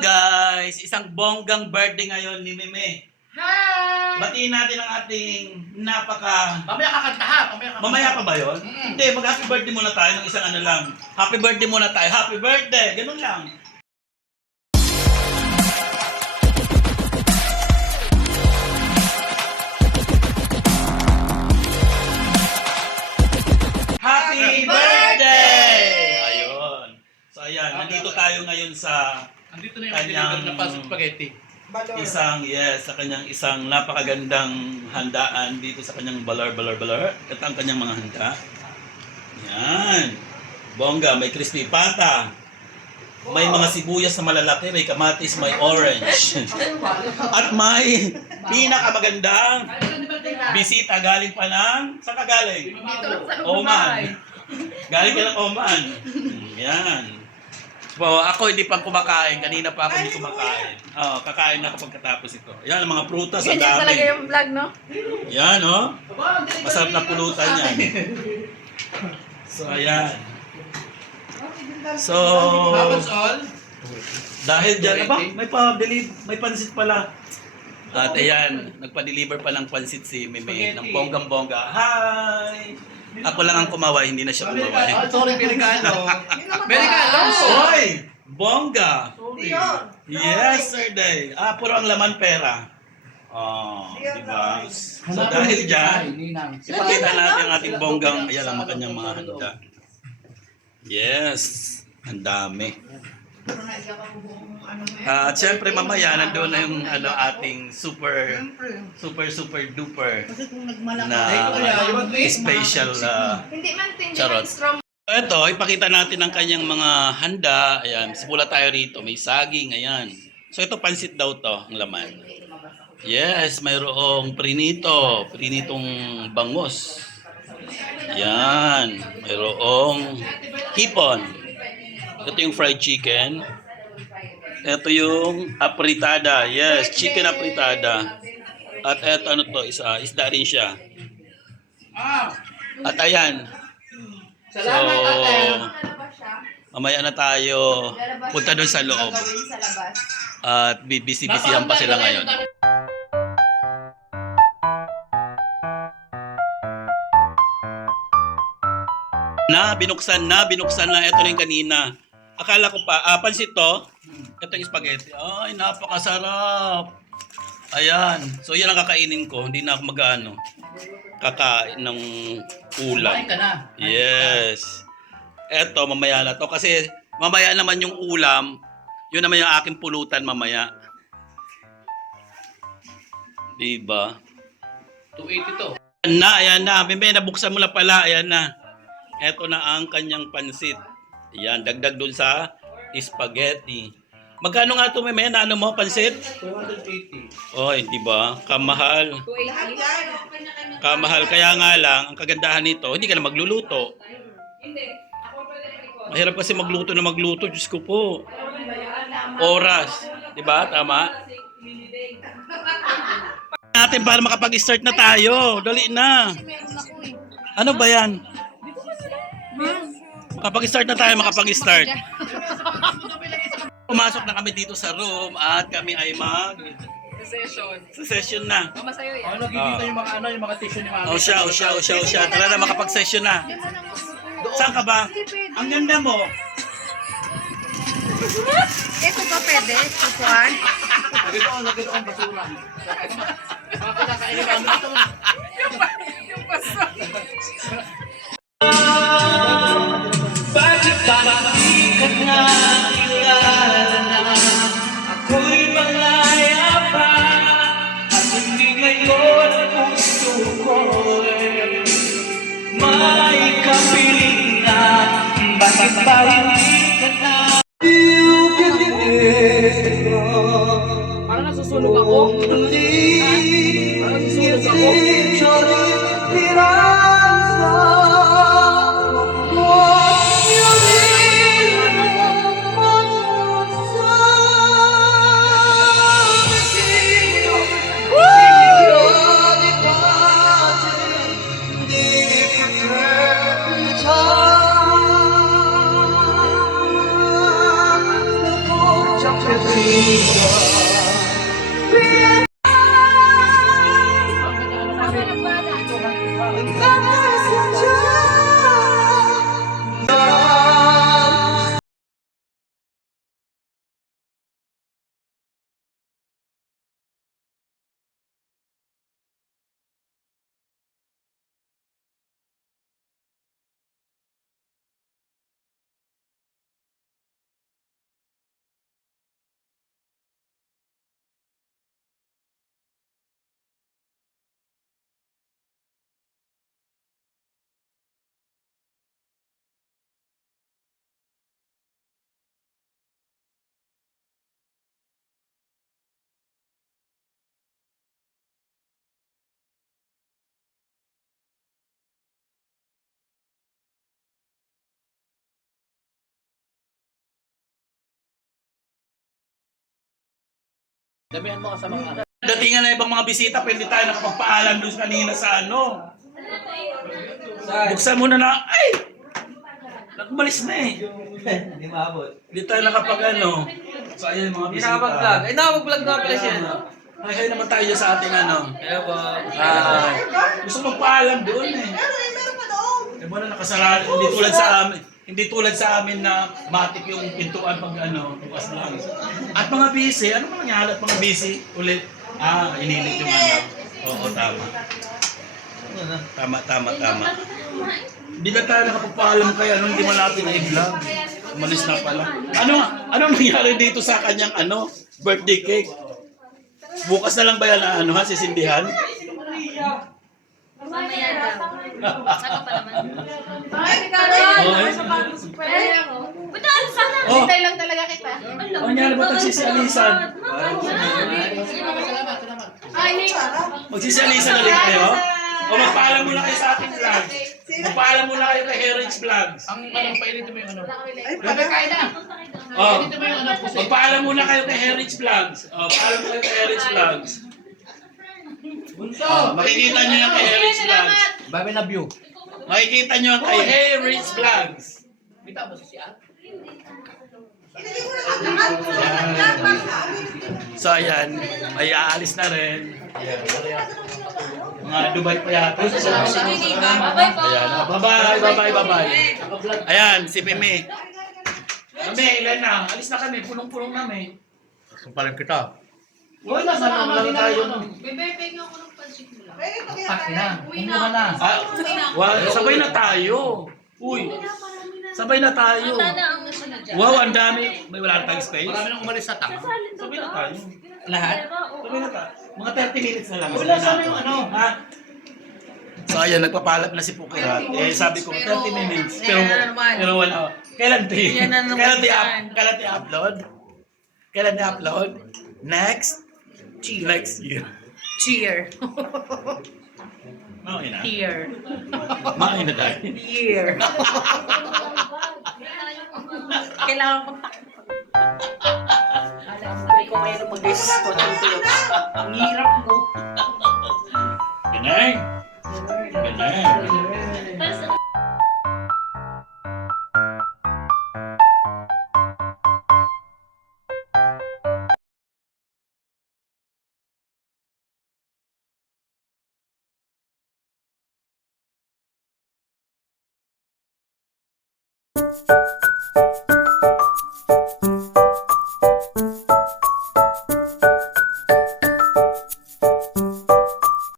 Guys, isang bonggang birthday ngayon ni Meme. Hi! Batiin natin ang ating napaka... Mamaya kakanta ha. Mamaya pa ba yun? Hindi, mag-happy birthday muna tayo ng isang ano lang. Happy birthday muna tayo. Happy birthday! Ganun lang. Happy birthday! Ayun. So ayan, nandito tayo ngayon sa Andito na yung kanyang na pasok spaghetti. sa kanyang isang napakagandang handaan dito sa kanyang balar. Ito ang kanyang mga handa. Yan. Bongga, may crispy pata. May mga sibuyas na malalaki, may kamatis, may orange. At may pinakamagandang bisita galing pa ng... Saan ka galing? Oman. Galing ka ng Oman. Yan. So, ako hindi pa kumakain. Kanina pa ako hindi kumakain. Kakain na ako pagkatapos ito. Yan, ang mga prutas. Ang Ganyan dami. talaga yung vlog, no? Yan, oh. Masarap na pulutan yan. So, ayan. So, Happens all. dahil dyan, may pansit pala. At ayan, nagpa-deliver pa ng pansit si Meme ng bonggang-bongga. Hi! Ako lang ang kumawa, hindi na siya kumawa. Sorry, Amerikano. Amerikano! Hoy! Bongga! Yesterday! Puro ang laman pera. Diba? So dahil dyan, ipakita natin ang ating bonggang, ayan ang kanyang mga handa. Yes! Ang dami. At syempre mamaya nandoon na yung ating super duper na special Hindi man tindi charot. man strong. Ito, ipakita natin ang kanyang mga handa. Ayan, simula tayo rito. May saging, ayan. So ito pansit daw to, ang laman. Yes, mayroong prinitong bangus. Yan, mayroong hipon. Ito yung fried chicken. Ito yung apritada. Yes, chicken apritada. At ito ano to, isda rin siya. At ayan. So, mamaya na tayo punta doon sa loob. At busy-busyhan pa sila ngayon. Binuksan na. Ito na yung kanina. Akala ko pa, pansit to. Ito yung spaghetti. Ay, napakasarap. Ayan. So, yan ang kakainin ko. Hindi na ako kakain ng ulam. Kumain ka na. Yes. Ito, mamaya na to. Kasi, mamaya naman yung ulam, yun naman yung aking pulutan mamaya. Diba? 280 to. Ayan na. May nabuksan mo na pala. Ayan na. Ito na ang kanyang pansit. Ayan, dagdag dun sa spaghetti. Magkano nga ito, may ano mo, pansit? 280. Oy, di ba? Kamahal. Kamahal. Kaya nga lang, ang kagandahan nito, hindi ka na magluluto. Mahirap kasi magluto. Diyos ko po. Oras. Di ba? Tama? Natin para makapag-start na tayo. Dali na. Ano ba yan? Makapag-start na tayo, makapag-start. Pumasok na kami dito sa room at kami ay sa session na. Masayo yan. Nagkikita yung mga tissue ni Mami. O siya. Tara na, makapag-session na. Saan ka ba? Ang ganda mo. Ito pa pwede? Kukuhan? Nagkito ang basura. Makakakainin ka ang basura. Yung paso. Bakit di ka na kilala na ako'y malaya pa at hindi ngayon ang puso ko'y may kapiling na bakit ba hindi ka na Parang nasusunog ako. Parang nasusunog ako. Just Damihan mo ka sa mga Datingan na ibang mga bisita, pwede tayo nakapagpaalam doon kanina sa ano. Buksan mo na na, ay! Nagmalis na eh. Hindi maabot. Hindi tayo nakapag ano. So ayun yung mga Hindi bisita. nakapag-vlog. Ay, nakapag-vlog nga pala siya. No? Ay, naman tayo dyan sa ating ano. Kaya po. Gusto magpaalam doon eh. Eh wala nakasarado. Hindi tulad sa amin na matik yung pintuan pag ano, bukas lang. At mga busy, ano man nangyari at mga busy ulit? Inilit yung ano. Oo, tama. Tama. Hindi na tayo nakapagpaalam kay ano, hindi mo natin na i-vlog. Umalis na pala. Ano nangyari dito sa kanyang ano, birthday cake? Bukas na lang ba yan na ano ha, sisindihan? Mamaya daw. Ano pa naman? Butaan sana. Oh, Hintay lang talaga kita. ano nangyari ba tagsisialisan? Ay, Nick. Magsisialisan na rin kayo? O magpaalam muna kayo sa ating vlog? Magpaalam muna kayo kay Heritage Vlogs? Ang anong painito mo yung ano? Oh, magpaalam muna kayo kay Heritage Vlogs. Oh, paalam muna kayo kay Heritage Vlogs. Oh, makikita nyo yan kay Heritage Vlogs. Babi na view. Makikita nyo yan kay Heritage Vlogs. Kita mo si Ate? So ayan, ay aalis na rin. Ayan. Mga Dubai pa yata. Bye po. Ayan, bye-bye. Ayan, si Pime. Kami, ilan na? Alis na kami, punong-punong namin. Sumpalan kita. Wala lang tayo. Pati na. Kumuha na. Sabay na tayo. Uy, sabay na tayo. Wow, ang dami. May wala tayong space. Marami nang umalis sa tang. Sabay na tayo. Lahat? Sabay na tayo. Mga 30 minutes na lang. Wala sana yung ano. Ha? So ayan, nagpapalap na si Pukirat. Eh sabi ko 30 minutes. Pero wala. Kailan i-upload? Kailan i-upload? Next year. Cheer. Makin na. Cheer. Makin na tayo. Cheer. Kailangan ko Sabi ko mayroon mag-guess ko ng ang hirap mo. Ganay. Ganay. Thank you.